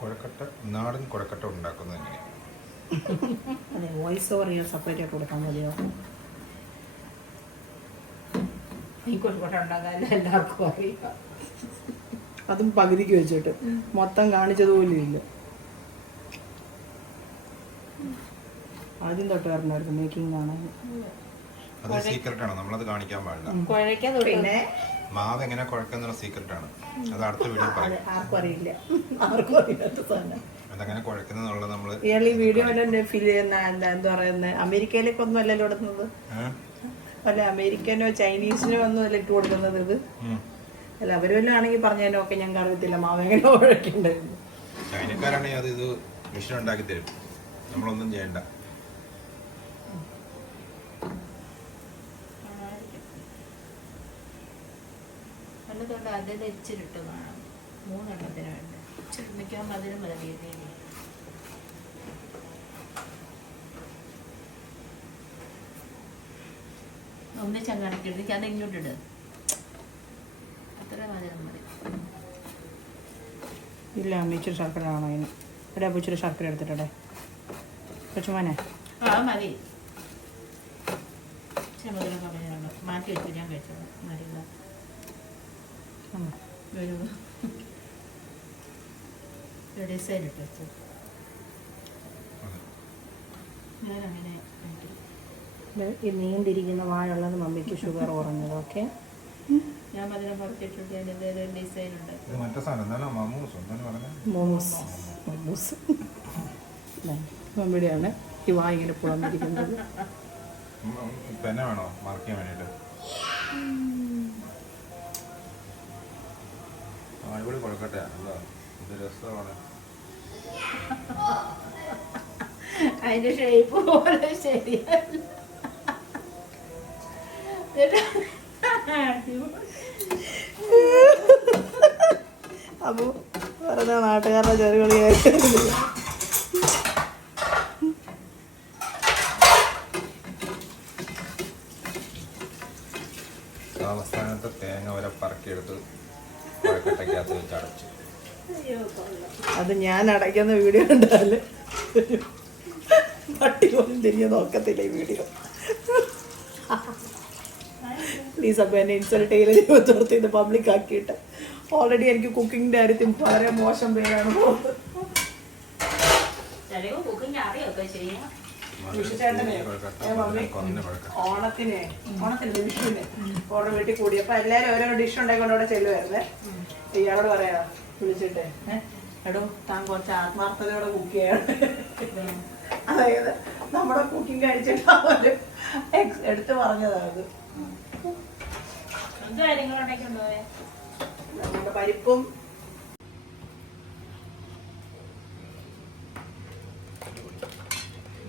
കുഴക്കട്ട നാടൻ കുഴക്കട്ട ഉണ്ടാക്കുന്നത് എങ്ങനെയാണ്? അതെ, വോയിസ് ഓവർ ചെയ്യാൻ സെപ്പറേറ്റ് ആയിട്ട് കൊടുക്കാൻ മതിയോ? ഈ കുഴക്കട്ട ഉണ്ടാക്കാൻ എല്ലാവർക്കും അറിയാം. അതും പകുതിക്ക് വെച്ചിട്ട് മൊത്തം കാണിച്ചതുപോലും ഇല്ല. ആദ്യം തൊട്ട് പറഞ്ഞായിരുന്നു മേക്കിംഗ് കാണാൻ. അത് സീക്രട്ട് ആണ്, നമ്മളത് കാണിക്കാൻ പാടില്ല. കുഴക്കാൻ പിന്നെ മാവ് എങ്ങനെ കുഴക്കുന്ന സീക്രട്ട് ആണ്, അത് അടുത്ത വീഡിയോ പറയും. ആർക്കും അറിയില്ല, ആർക്കും അറിയാത്ത സാധനം. അതെങ്ങനെ കുഴക്കുന്നുള്ളത് നമ്മള് ഈ വീഡിയോയിലെ ഫീൽ ചെയ്യുന്ന എന്താ പറയുന്നത്, അമേരിക്കയിലേക്കൊന്നും അല്ലല്ലോ ഇടുന്നത്, അല്ല അമേരിക്കനോ ചൈനീസിനോ ഒന്നും അല്ല ഇട്ട് കൊടുക്കുന്നത് ഇത്. അല്ല അവര് വല്ലതും ആണെങ്കിൽ പറഞ്ഞതിനൊക്കെ ഞങ്ങൾക്ക് അറിയത്തില്ല മാവ് എങ്ങനെ കുഴക്കേണ്ടത്. ചൈനക്കാരാണെങ്കിൽ അത് ഇത് മിഷൻ ഉണ്ടാക്കി തരും, നമ്മളൊന്നും ചെയ്യണ്ട. തൊട്ട് അതിൽ ഇച്ചിരിട്ട് വേണം, 3 എണ്ണത്തിന് വേണ്ട. ഇച്ചിരി മിക്കുമ്പോൾ അതിന് മതി. ഒന്നിച്ചങ്ങാണിക്കിട്ട് അത് ഇങ്ങോട്ടിട്, അത്ര മധുരം മതി. ഇല്ല അമ്മ ഇച്ചിരി ശർക്കര ആണോ അതിന്? ഇവിടെ അപ്പോൾ ഇച്ചിരി ശർക്കര എടുത്തിട്ടെ കൊച്ചുമോനെ. ആ മതി, ഇച്ചിരി മധുരം കമ്മിയാണ്. മാറ്റി വെച്ച് ഞാൻ കഴിച്ചോളാം. മതിയില്ല ഒരു ഡിസൈൻ ഇട്ട് വെച്ചു. ഞാനങ്ങനെ ഈ നീണ്ടിരിക്കുന്ന വായുള്ളത് മമ്മിക്ക് ഷുഗർ കുറഞ്ഞത്. ഓക്കെ, ഞാൻ മധുരം കുറച്ചിട്ടുണ്ട്. അതിൻ്റെ ഡിസൈൻ ഉണ്ട്. മോമോസ് മമ്മിയുടെയാണ് ഈ വായ ഇങ്ങനെ പുളന്നിരിക്കുന്നത്. പെന വേണോ മാർക്ക് ചെയ്യാൻ വേണ്ടിട്ട്? അടിപൊളി കുഴക്കട്ടെ, ഇത് രസമാണ്. അതിന്റെ ഷേപ്പ് പോലെ ശരിയല്ല. അപ്പൊ വെറുതെ നാട്ടുകാരുടെ ചെറുകളിയായിട്ട് അവസാനത്തെ തേങ്ങ വരെ പറക്കിയെടുത്ത് കുഴക്കട്ടയ്ക്കകത്ത് വെച്ച് അടച്ചു. അത് ഞാൻ അടയ്ക്കുന്ന വീഡിയോ ഉണ്ടാല് പട്ടി പോലും തിരിഞ്ഞ് നോക്കത്തില്ല ഈ വീഡിയോ. പ്ലീസ് അപ്പോൾ എന്നെ ഇൻസൾട്ട് ചെയ്ത് ഇത് പബ്ലിക് ആക്കിയിട്ട്. ഓൾറെഡി എനിക്ക് കുക്കിങ്ങിൻ്റെ കാര്യത്തിൽ വളരെ മോശം പേരാണ് പോകുന്നത്. ഓണത്തിന് വിഷുവിന് ഓർഡർ വീട്ടിൽ കൂടി അപ്പൊ എല്ലാരും ഓരോ ഡിഷ് ഉണ്ടായിക്കൊണ്ട് അവിടെ ചെല്ലുമായിരുന്നേ. ഇയാളോട് പറയാ വിളിച്ചിട്ട്, എടോ താൻ കുറച്ച് ആത്മാർത്ഥതയോടെ കുക്ക് ചെയ്യണം. അതായത് നമ്മുടെ കുക്കിംഗ് കഴിച്ചിട്ട് അവര് എടുത്ത് പറഞ്ഞതാണ്. നമ്മുടെ പരിപ്പും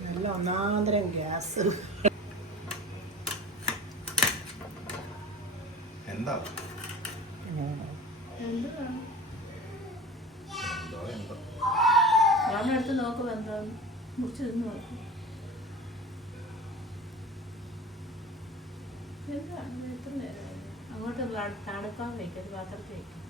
നല്ല ഒന്നാന്തരം ഗ്യാസ്. എന്താ ഞാനെടുത്ത് നോക്കും, എന്താ മുറിച്ച് നിന്ന് നോക്കും. എത്ര നേരം അങ്ങോട്ട് തണുക്കാൻ വയ്ക്കും, പാത്രത്തിൽ വയ്ക്കും.